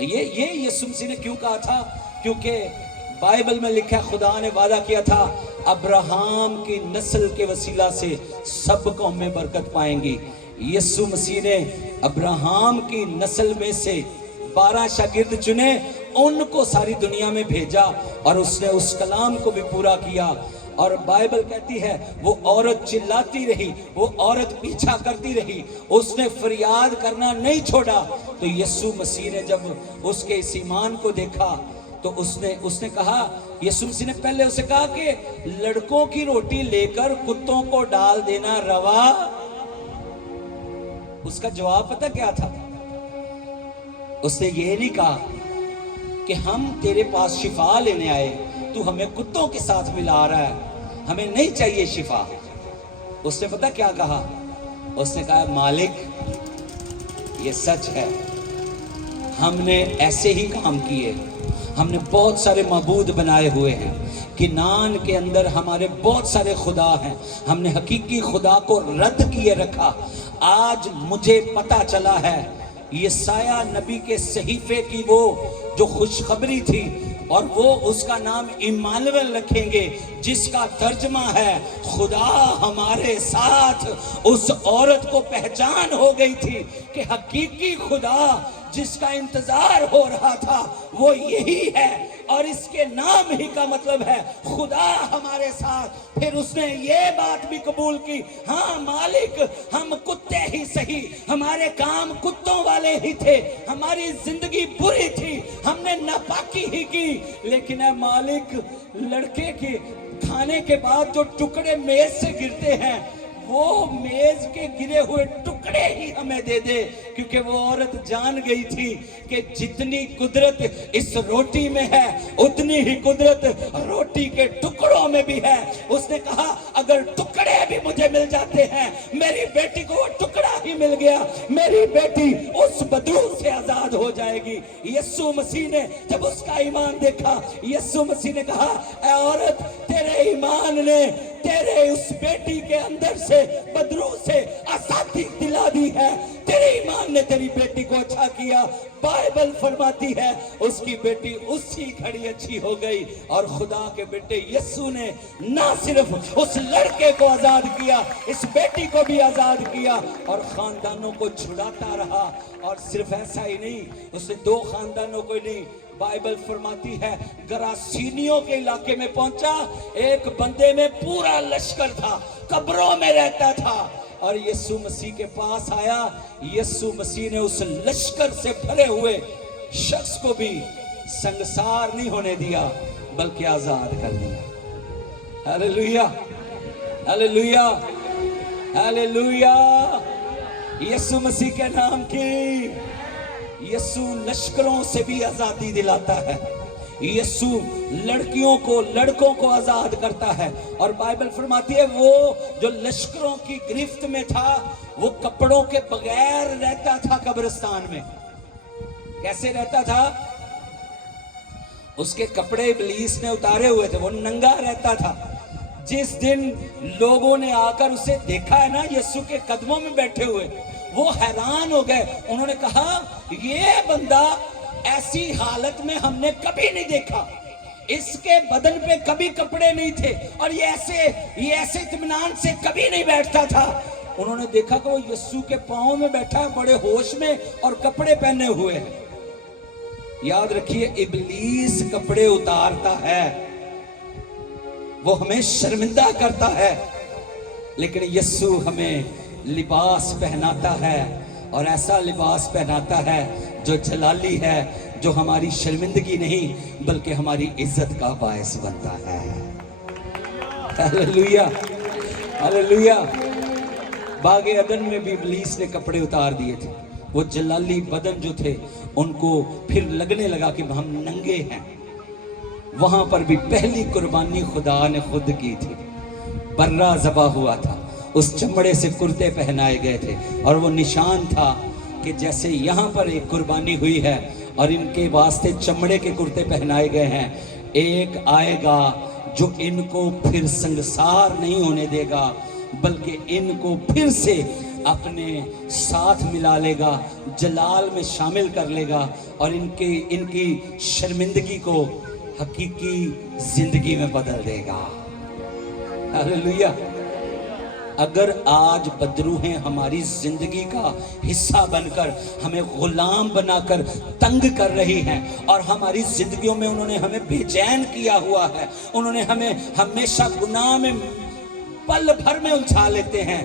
یہ یسوع مسیح نے کیوں کہا تھا؟ کیونکہ بائبل میں لکھا ہے خدا نے وعدہ کیا تھا ابراہم کی نسل کے وسیلہ سے سب قومیں برکت پائیں گی۔ یسوع مسیح نے ابراہم کی نسل میں سے 12 شاگرد چنے، ان کو ساری دنیا میں بھیجا، اور اس نے اس کلام کو بھی پورا کیا۔ اور بائبل کہتی ہے وہ عورت چلاتی رہی، وہ عورت پیچھا کرتی رہی، اس نے فریاد کرنا نہیں چھوڑا۔ تو یسوع مسیح نے جب اس کے اس ایمان کو دیکھا تو اس نے کہا، یسوع مسیح نے پہلے اسے کہا کہ لڑکوں کی روٹی لے کر کتوں کو ڈال دینا روا؟ اس کا جواب پتہ کیا تھا؟ اس نے یہ نہیں کہا کہ ہم تیرے پاس شفا لینے آئے، تو ہمیں کتوں کے ساتھ ملا رہا ہے، ہمیں نہیں چاہیے شفا۔ اس نے پتہ کیا کہا؟ اس نے کہا مالک یہ سچ ہے، ہم نے ایسے ہی کام کیے، ہم نے بہت سارے معبود بنائے ہوئے ہیں، کنان کے اندر ہمارے بہت سارے خدا ہیں، ہم نے حقیقی خدا کو رد کیے رکھا۔ آج مجھے پتہ چلا ہے یسایہ نبی کے صحیفے کی وہ جو خوشخبری تھی، اور وہ اس کا نام ایمانویل رکھیں گے، جس کا ترجمہ ہے خدا ہمارے ساتھ۔ اس عورت کو پہچان ہو گئی تھی کہ حقیقی خدا جس کا انتظار ہو رہا تھا وہ یہی ہے، اور اس کے نام ہی کا مطلب ہے خدا ہمارے ساتھ۔ پھر اس نے یہ بات بھی قبول کی، ہاں مالک ہم کتے ہی سہی، ہمارے کام کتوں والے ہی تھے، ہماری زندگی بری تھی، ہم نے ناپاکی ہی کی، لیکن اے مالک لڑکے کے کھانے کے بعد جو ٹکڑے میز سے گرتے ہیں وہ میز کے گرے ہوئے ٹکڑے ہی ہمیں دے دے، کیونکہ وہ عورت جان گئی تھی کہ جتنی قدرت اس روٹی میں ہے اتنی ہی قدرت روٹی کے ٹکڑوں میں بھی ہے۔ اس نے کہا اگر ٹکڑے بھی مجھے مل جاتے ہیں، میری بیٹی کو وہ ٹکڑا ہی مل گیا، میری بیٹی اس بدو سے آزاد ہو جائے گی۔ یسوع مسیح نے جب اس کا ایمان دیکھا، یسوع مسیح نے کہا اے عورت تیرے ایمان نے تیرے اس بیٹی کے اندر سے بدرو سے آزادی دلا دی ہے، تیرے ایمان نے تیری بیٹی کو اچھا کیا۔ بائبل فرماتی ہے اس کی بیٹی اسی گھڑی اچھی ہو گئی، اور خدا کے بیٹے یسوع نے نہ صرف اس لڑکے کو آزاد کیا، اس بیٹی کو بھی آزاد کیا، اور خاندانوں کو چھڑاتا رہا۔ اور صرف ایسا ہی نہیں، اس نے 2 خاندانوں کو نہیں، بائبل فرماتی ہے گراسینیوں کے علاقے میں پہنچا، ایک بندے میں پورا لشکر تھا، قبروں میں رہتا تھا، اور یسوع مسیح کے پاس آیا۔ یسوع مسیح نے اس لشکر سے بھرے ہوئے शख्स को भी संगसार नहीं होने दिया बल्कि आजाद कर दिया। हालेलुया, हालेलुया, हालेलुया। यीशु मसीह के नाम की, यीशु लश्करों से भी आजादी दिलाता है। यीशु लड़कियों को, लड़कों को आजाद करता है। और बाइबल फरमाती है वो जो लश्करों की गिरफ्त में था वो कपड़ों के बगैर रहता था कब्रिस्तान में। कैसे रहता था? उसके कपड़े इब्लीस ने उतारे हुए थे, वो नंगा रहता था। जिस दिन लोगों ने आकर उसे देखा है ना यीशु के कदमों में बैठे हुए, वो हैरान हो गए। उन्होंने कहा ये बंदा ऐसी हालत में हमने कभी नहीं देखा, इसके बदन पे कभी कपड़े नहीं थे और ये ऐसे इत्मीनान से कभी नहीं बैठता था। उन्होंने देखा कि वो यीशु के पांव में बैठा है बड़े होश में और कपड़े पहने हुए हैं। याद रखिए, इब्लीस कपड़े उतारता है, वो हमें शर्मिंदा करता है, लेकिन यीशु हमें लिबास पहनाता है और ऐसा लिबास पहनाता है जो जलाली है, जो हमारी शर्मिंदगी नहीं बल्कि हमारी इज्जत का बायस बनता है। Hallelujah, hallelujah. बागे अदन में भी इब्लीस ने कपड़े उतार दिए थे। वो जलाली बदन जो थे उनको फिर लगने लगा कि हम नंगे हैं। वहां पर भी पहली कुर्बानी खुदा ने खुद की थी। बर्रा ज़बा हुआ था, उस चमड़े से कुर्ते पहनाए गए थे और वो निशान था कि जैसे यहाँ पर एक कुर्बानी हुई है और इनके वास्ते चमड़े के कुर्ते पहनाए गए हैं, एक आएगा जो इनको फिर संगसार नहीं होने देगा बल्कि इनको फिर से अपने साथ मिला लेगा, जलाल में शामिल कर लेगा और इनकी शर्मिंदगी को हकीकी जिंदगी में बदल देगा। हालेलुया। अगर आज बदरूहें हमारी जिंदगी का हिस्सा बनकर हमें गुलाम बनाकर तंग कर रही हैं और हमारी जिंदगियों में उन्होंने हमें बेचैन किया हुआ है, उन्होंने हमें हमेशा गुनाह में पल भर में उलझा लेते हैं,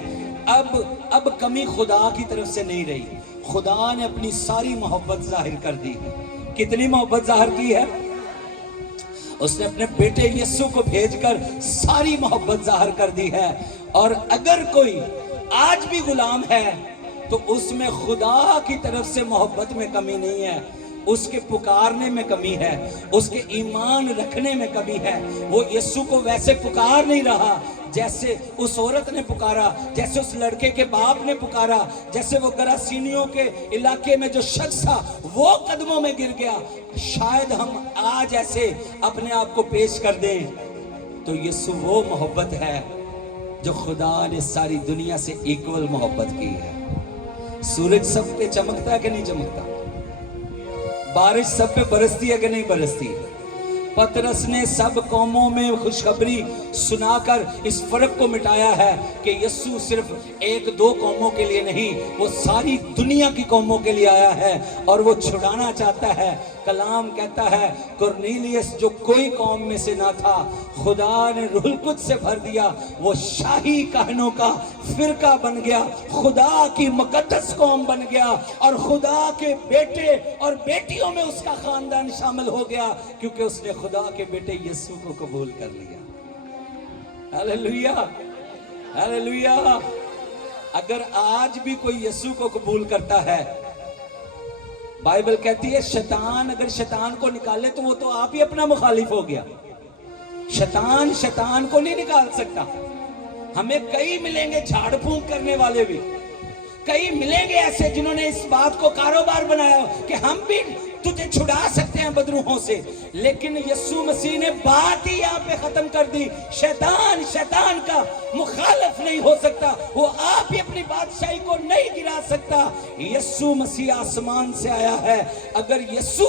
अब कमी खुदा की तरफ से नहीं रही। खुदा ने अपनी सारी मोहब्बत जाहिर कर दी। कितनी मोहब्बत जाहिर की है? उसने अपने बेटे यीशु को भेजकर सारी मोहब्बत जाहिर कर दी है। और अगर कोई आज भी गुलाम है तो उसमें खुदा की तरफ से मोहब्बत में कमी नहीं है, उसके पुकारने में कमी है, उसके ईमान रखने में कमी है। वो यीशु को वैसे पुकार नहीं रहा जैसे उस औरत ने पुकारा, जैसे उस लड़के के बाप ने पुकारा, जैसे वो गरासीनियों के इलाके में जो शख्स था वो कदमों में गिर गया। शायद हम आज ऐसे अपने आप को पेश कर दें तो यीशु वो मोहब्बत है जो खुदा ने सारी दुनिया से इक्वल मोहब्बत की है। सूरज सब पे चमकता है कि नहीं चमकता? बारिश सब पे बरसती है कि नहीं बरसती? पतरस ने सब कौमों में खुशखबरी सुनाकर इस फर्क को मिटाया है कि यीशु सिर्फ एक दो कौमों के लिए नहीं, वो सारी दुनिया की कौमों के लिए आया है और वो छुड़ाना चाहता है। कलाम कहता है कुरनेलियस जो कोई कौम में से ना था, खुदा ने रूहुल कुद्स से भर दिया, वो शाही कहनों का फिरका बन गया, खुदा की मुकद्दस कौम बन गया और खुदा के बेटे और बेटियों में उसका खानदान शामिल हो गया क्योंकि उसने खुदा के बेटे यीशु को कबूल कर लिया। Hallelujah, hallelujah. अगर आज भी कोई यीशु को कबूल करता है, बाइबल कहती है शैतान अगर शैतान को निकाले तो वो तो आप ही अपना मुखालिफ हो गया। शैतान को नहीं निकाल सकता। हमें कई मिलेंगे झाड़ फूंक करने वाले भी, कई मिलेंगे ऐसे जिन्होंने इस बात को कारोबार बनाया कि हम भी तुझे छुड़ा सकते हैं बदरूहों से, लेकिन यीशु मसीह ने बात ही यहाँ पे खत्म कर दी। शैतान का मुखालिफ नहीं हो सकता, वो आप ही अपनी बादशाही को नहीं गिरा सकता। यीशु मसीह आसमान से आया है। अगर यीशु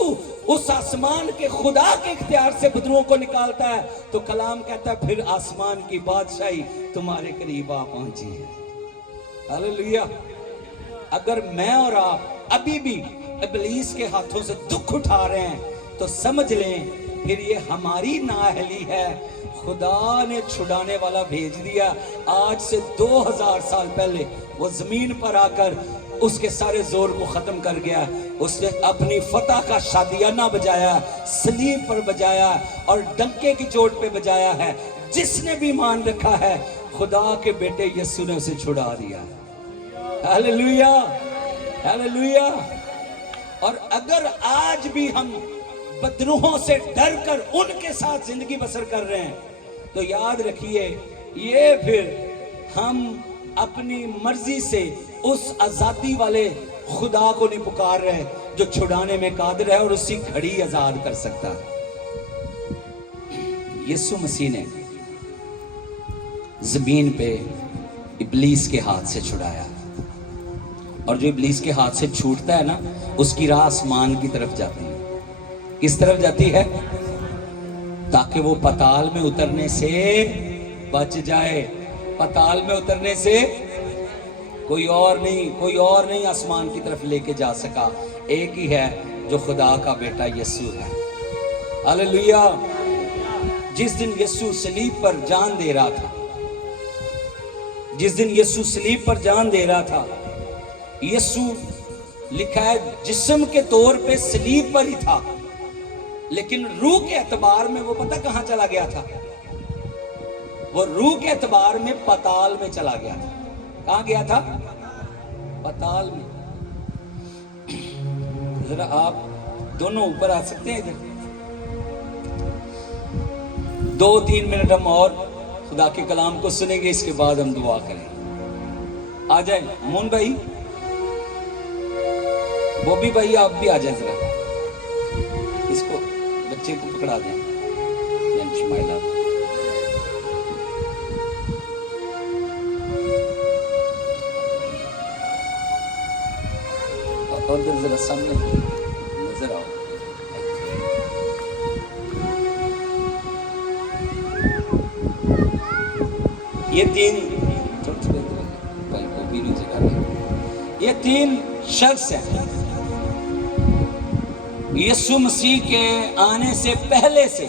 उस आसमान के खुदा के इख्तियार से बदरूहों को निकालता है तो कलाम कहता है फिर आसमान की बादशाही तुम्हारे करीब आ पहुंची है। हालेलुया। अगर मैं और आप अभी भी इब्लीस के हाथों से दुख उठा रहे हैं तो समझ लें फिर ये हमारी नाअहली है। खुदा ने छुड़ाने वाला भेज दिया। आज से 2000 साल पहले वो जमीन पर आकर اس کے سارے زور کو ختم کر گیا. اس نے اپنی فتح کا شادیانہ بجایا, سلیب پر بجایا اور ڈنکے کی چوٹ پہ بجایا ہے. جس نے بھی مان رکھا ہے خدا کے بیٹے یسوع نے اسے چھڑا دیا. ہاللیلویہ ہاللیلویہ. اور اگر آج بھی ہم بدروحوں سے ڈر کر ان کے ساتھ زندگی بسر کر رہے ہیں تو یاد رکھیے یہ پھر ہم اپنی مرضی سے اس آزادی والے خدا کو نہیں پکار رہے جو چھڑانے میں قادر ہے اور اسی گھڑی آزاد کر سکتا ہے. یسوع مسیح نے زمین پہ ابلیس کے ہاتھ سے چھڑایا, اور جو ابلیس کے ہاتھ سے چھوٹتا ہے نا اس کی راہ آسمان کی طرف جاتی ہے. کس طرف جاتی ہے؟ تاکہ وہ پتال میں اترنے سے بچ جائے. پتال میں اترنے سے کوئی اور نہیں آسمان کی طرف لے کے جا سکا. ایک ہی ہے جو خدا کا بیٹا یسوع ہے. ہاللیلویہ. جس دن یسوع صلیب پر جان دے رہا تھا, جس دن یسوع صلیب پر جان دے رہا تھا, یسوع لکھا ہے جسم کے طور پہ صلیب پر ہی تھا, لیکن روح کے اعتبار میں وہ پتہ کہاں چلا گیا تھا؟ وہ روح کے اعتبار میں پتال میں چلا گیا تھا. کہاں گیا تھا؟ پتال میں. ذرا آپ دونوں اوپر آ سکتے ہیں ادھر؟ 2-3 منٹ ہم اور خدا کے کلام کو سنیں گے, اس کے بعد ہم دعا کریں. آ جائیں مون بھائی, بوبی بھائی آپ بھی آ جائیں. ذرا اس کو بچے کو پکڑا دیں. شمائلہ اور ذرا سامنے نظر آؤ. یہ 3 بھائی کو بھی نیچے کر رہے ہیں. یہ 3 شخص ہیں یسوع مسیح کے آنے سے پہلے سے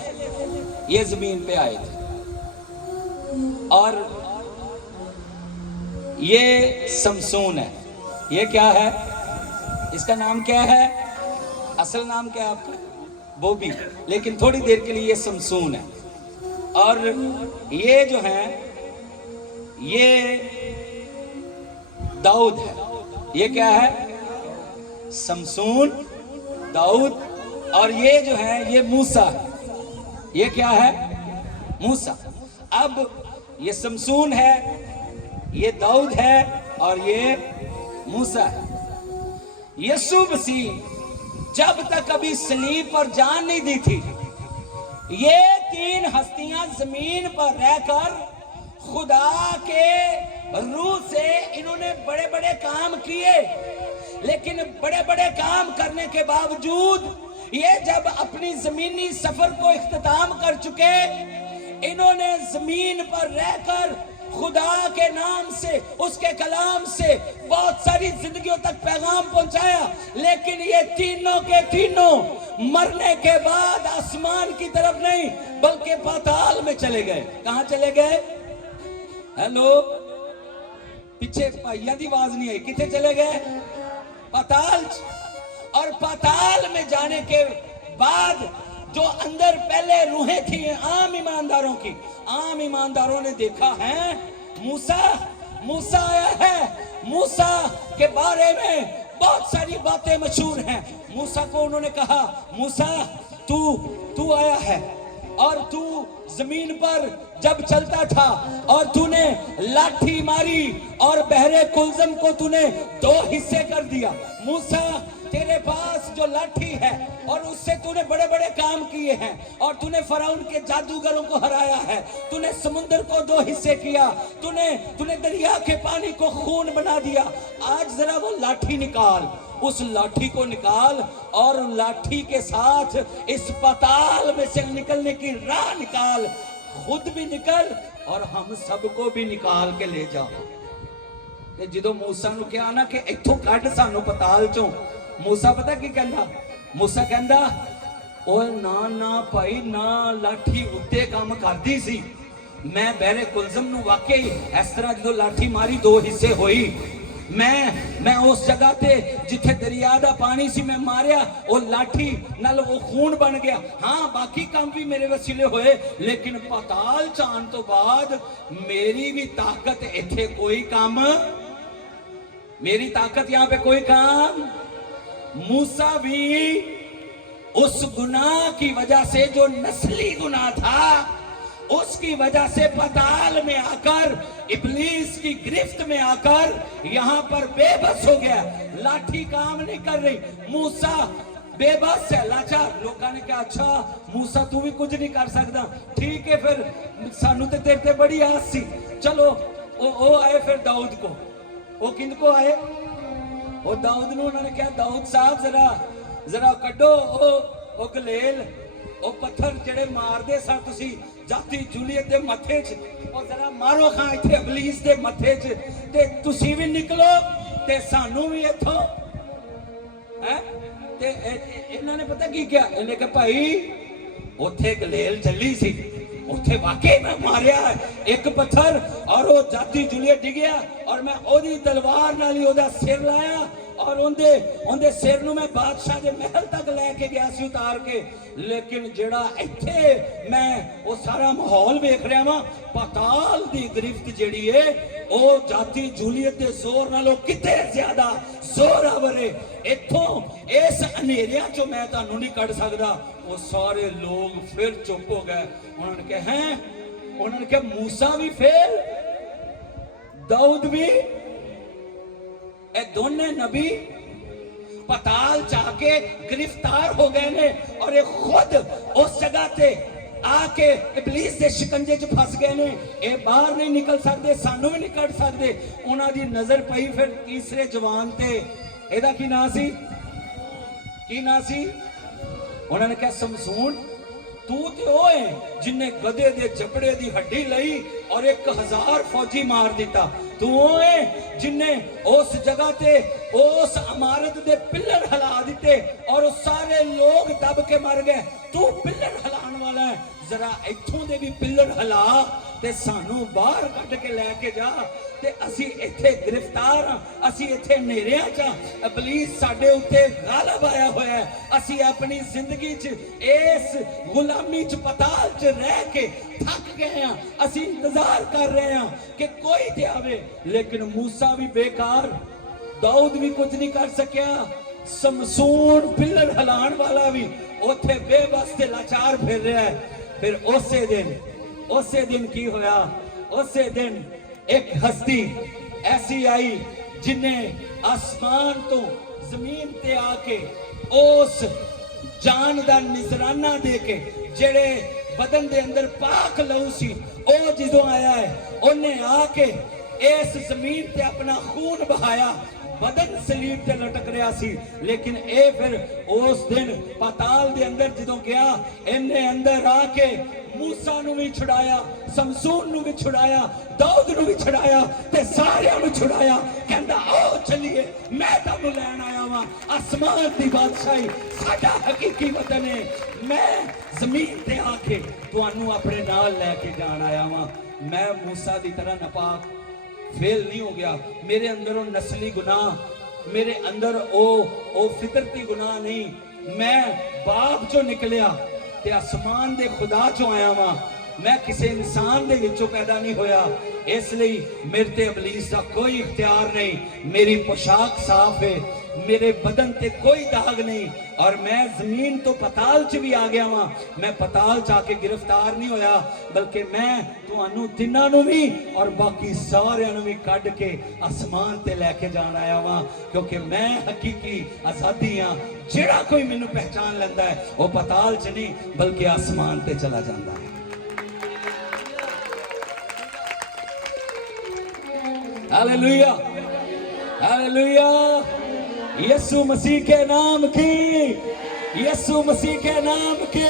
یہ زمین پہ آئے تھے, اور یہ سمسون ہے. یہ کیا ہے؟ اس کا نام کیا ہے؟ اصل نام کیا ہے آپ کا؟ بوبی, لیکن تھوڑی دیر کے لیے یہ سمسون ہے. اور یہ جو ہیں یہ داؤد ہے. یہ کیا ہے؟ سمسون, داؤد. اور یہ جو ہے یہ موسیٰ ہے. یہ کیا ہے؟ موسیٰ. اب یہ سمسون ہے, یہ داؤد ہے, اور یہ موسیٰ ہے. یسوع مسیح جب تک ابھی صلیب پر جان نہیں دی تھی, یہ 3 ہستیاں زمین پر رہ کر خدا کے روح سے انہوں نے بڑے بڑے کام کیے. لیکن بڑے بڑے کام کرنے کے باوجود یہ جب اپنی زمینی سفر کو اختتام کر چکے, انہوں نے زمین پر رہ کر خدا کے نام سے, اس کے کلام سے بہت ساری زندگیوں تک پیغام پہنچایا. لیکن یہ تینوں کے تینوں مرنے کے بعد آسمان کی طرف نہیں بلکہ پاتال میں چلے گئے. کہاں چلے گئے؟ ہیلو, پیچھے پائیاں دی آواز نہیں آئی. کتنے چلے گئے؟ پاتال. اور پاتال میں جانے کے بعد جو اندر پہلے روحیں تھیں عام ایمانداروں کی, عام ایمانداروں نے دیکھا ہے موسیٰ آیا ہے. موسیٰ کے بارے میں بہت ساری باتیں مشہور ہیں. موسیٰ کو انہوں نے کہا موسیٰ تو آیا ہے, اور تو زمین پر جب چلتا تھا اور تو نے لاٹھی ماری اور بحر کلزم کو تو نے 2 حصے کر دیا. موسیٰ تیرے پاس جو لاٹھی ہے اور اس سے تو نے بڑے بڑے کام کیے ہیں, اور تو نے فرعون کے جادوگروں کو ہرایا ہے, تو نے سمندر کو 2 حصے کیا, تو نے دریا کے پانی کو خون بنا دیا. آج ذرا وہ لاٹھی نکال, اس لاٹھی کو نکال, اور لاٹھی کے ساتھ اس پتال میں سے نکلنے کی راہ نکال. خود بھی نکل اور ہم سب کو بھی نکال کے لے جاؤ. جدو موسیٰ نو کہا نا کہ ایتھوں کڈ سانو پتال چوں, موسیٰ پتہ کی کہندا؟ موسیٰ کہندا اوے نا بھائی نا, لاٹھی اتے کام کردی سی. میں بحر کلزم نو واقعی اس طرح جدو لاٹھی ماری 2 حصے ہوئی, मैं उस जगह ते जिथे दरिया दा पानी सी मैं मारिया, वो लाठी नाल वो खून बन गया। हाँ बाकी काम भी मेरे वसीले होए, लेकिन पाताल जान तो बाद मेरी भी ताकत इथे कोई काम, मेरी ताकत यहाँ पे कोई काम। मूसा भी उस गुनाह की वजह से जो नस्ली गुनाह था, उसकी वजह से पाताल में आकर, इब्लीस की गिरफ्त में आकर यहां पर बेबस हो गया। लाठी काम नहीं कर रही, मूसा बेबस है, लाचार। लोगों ने कहा अच्छा मूसा तू भी कुछ नहीं कर सकता, ठीक है फिर सानू ते तेरे ते बड़ी आस सी, चलो वो आए फिर दाऊद को। वो किन को आए? वो दाऊद ਨੂੰ ਉਹਨਾਂ ਨੇ ਕਿਹਾ दाऊद साहब जरा कड्डो ओ गलेल, ओ पत्थर जेड़े मारदे सा तुसी जाती जूलियत दे मथे च, और जरा मारो खां इत्थे इबलीस दे मथे च, ते तुसी भी निकलो ते सानू भी इथों है। ते इन्हां ने पता की किया, इन्हें कहा भाई उथे गलेल चली सी, उथे वाकई मैं मारिया एक पत्थर और वो जाती जूलियत डिगया, और मैं ओदी तलवार नाल ही ओदा सिर लाया, और उनके सिर नूं मैं बादशाह दे महल तक लैके गया सी उतार के। लेकिन जेड़ा इत्थे मैं वो सारा माहौल वेख रहा वां, पाताल दी गिरफ्त जेड़ी है वो जाती जूलियत दे जोर नालों किते ज्यादा जोरावर है। इत्थों इस अंधेरियां चों मैं तुहानूं नहीं कढ सकदा। वो सारे लोग फिर चुप हो गए। उन्होंने कहा हैं, उन्होंने कहा मूसा भी फेल, दाऊद भी, ए दोने नबी पताल जाके गिरफ्तार हो गए ने, और ये खुद उस जगह ते आके इबलीस दे शिकंजे च फस गए ने। ये बाहर नहीं निकल सकते, सानू भी नहीं कढ सकते। उन्हां दी नजर पई फिर तीसरे जवान ते, एदा की नाम सी, की नाम सी? उन्होंने कहा समसून तू ते ओ है जिन्ने गधे दे जबड़े दी हड्डी लई और 1000 फौजी मार दिता। तू ओ है जिन्ने उस जगह ते उस इमारत दे पिलर हिला दिते और सारे लोग दब के मर गए। तू पिलर हिलाने वाला है, जरा इत्थों दे भी पिलर हिला ते सानू बाहर कट के लैके जा। ते असी इत्थे गिरफ्तार हां, असी इत्थे नेरियां च, इबलीस साडे उत्ते गालिब आया होया है। असी अपनी जिंदगी च इस गुलामी च पताल च रह के थक गए हां। असी इंतजार कर रहे हां कि कोई ते आवे, लेकिन मूसा भी बेकार, दाऊद भी कुछ नहीं कर सकिया, समसून पिलर हिलाण वाला भी उत्थे बेबस ते लाचार फिर रहा है। फिर उसे दिन की होया, उसे दिन एक हस्ती ऐसी आई जिन्हें आसमान तो जमीन ते आके उस जान दा निजराना दे के, जेड़े बदन दे अंदर पाक लहू सी, ओ जिदों आया है उन्हें आके इस जमीन ते अपना खून बहाया। बदन सलीब ते लटक रहा सी, लेकिन ए फिर उस दिन पाताल दे अंदर जदों गया, इन्हें अंदर आके मूसा नूं भी छुड़ाया, समसून नूं भी छुड़ाया, दाऊद नूं भी छुड़ाया ते सारियां नूं छुड़ाया। कहंदा आओ चलिए, मैं तुहानूं लैण आया वां, आसमान दी बादशाही साडा हकीकी वतन है, मैं जमीन ते आके तुहानूं अपने नाल लैके जाण आया वां। मैं मूसा दी तरह नापाक फेल नहीं हो गया। मेरे अंदर वो नस्ली गुनाह, मेरे अंदर ओ फितरती गुनाह नहीं, मैं बाप जो निकलिया ते आसमान दे खुदा चो आया वां। मैं किसी इंसान दे विचों पैदा नहीं होया, इसलिए मेरे ते इबलीस दा कोई इख्तियार नहीं। मेरी पोशाक साफ है, मेरे बदन ते कोई दाग नहीं, और मैं जमीन तो पताल च भी आ गया वां। मैं पताल जाके गिरफ्तार नहीं होया, बल्कि मैं तुहानू तिन्हां नू भी और बाकी सारियां नू भी कढ के आसमान ते लैके जाण आया वां, क्योंकि मैं हकीकी आजादी हां। जेड़ा कोई मैनू पहचान लैंदा है वो पताल च नहीं बल्कि आसमान ते चला जांदा है। हालेलुया, हालेलुया। यीशु मसीह के नाम की, यीशु मसीह के नाम की।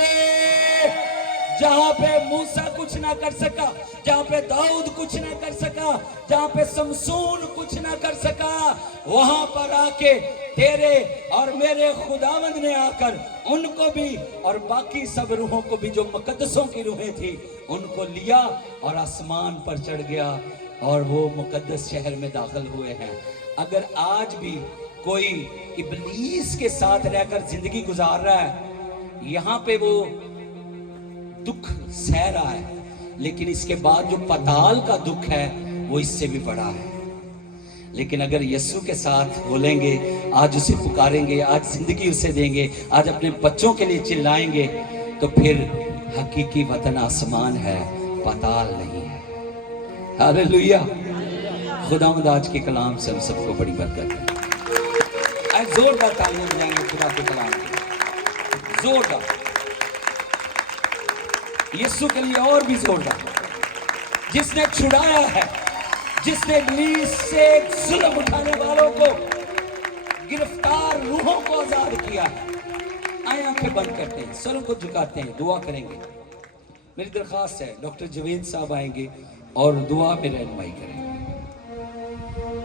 जहां पे मूसा कुछ ना कर सका, जहां पे दाऊद कुछ ना कर सका, जहां पे समसून कुछ ना कर सका, वहां पर आके तेरे और मेरे खुदावंद ने आकर उनको भी और बाकी सब रूहों को भी, जो मुकद्दसों की रूहें थी, उनको लिया और आसमान पर चढ़ गया और वो मुकद्दस शहर में दाखिल हुए हैं। اگر آج بھی کوئی ابلیس کے ساتھ رہ کر زندگی گزار رہا ہے، یہاں پہ وہ دکھ سہ رہا ہے، لیکن اس کے بعد جو پتال کا دکھ ہے وہ اس سے بھی بڑا ہے۔ لیکن اگر یسوع کے ساتھ بولیں گے، آج اسے پکاریں گے، آج زندگی اسے دیں گے، آج اپنے بچوں کے لیے چلائیں گے، تو پھر حقیقی وطن آسمان ہے، پتال نہیں ہے۔ ہاللیلویہ۔ خداوند آج کے کلام سے ہم سب کو بڑی برکت ہے۔ آج زوردار تالیاں بجائیں گے خدا کے کلام کے، زوردار، یسوع کے لیے اور بھی زوردار، جس نے چھڑایا ہے، جس نے ابلیس سے ظلم اٹھانے والوں کو، گرفتار روحوں کو آزاد کیا ہے۔ آئیں آنکھیں بند کرتے ہیں، سروں کو جھکاتے ہیں، دعا کریں گے۔ میری درخواست ہے ڈاکٹر جوید صاحب آئیں گے اور دعا میں رہنمائی کریں گے۔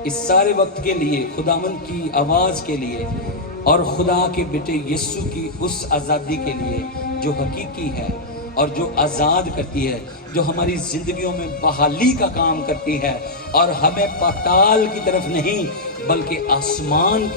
اس سارے وقت کے لیے، خداوند کی آواز کے لیے اور خدا کے بیٹے یسوع کی اس آزادی کے لیے جو حقیقی ہے اور جو آزاد کرتی ہے، جو ہماری زندگیوں میں بحالی کا کام کرتی ہے اور ہمیں پتال کی طرف نہیں بلکہ آسمان کی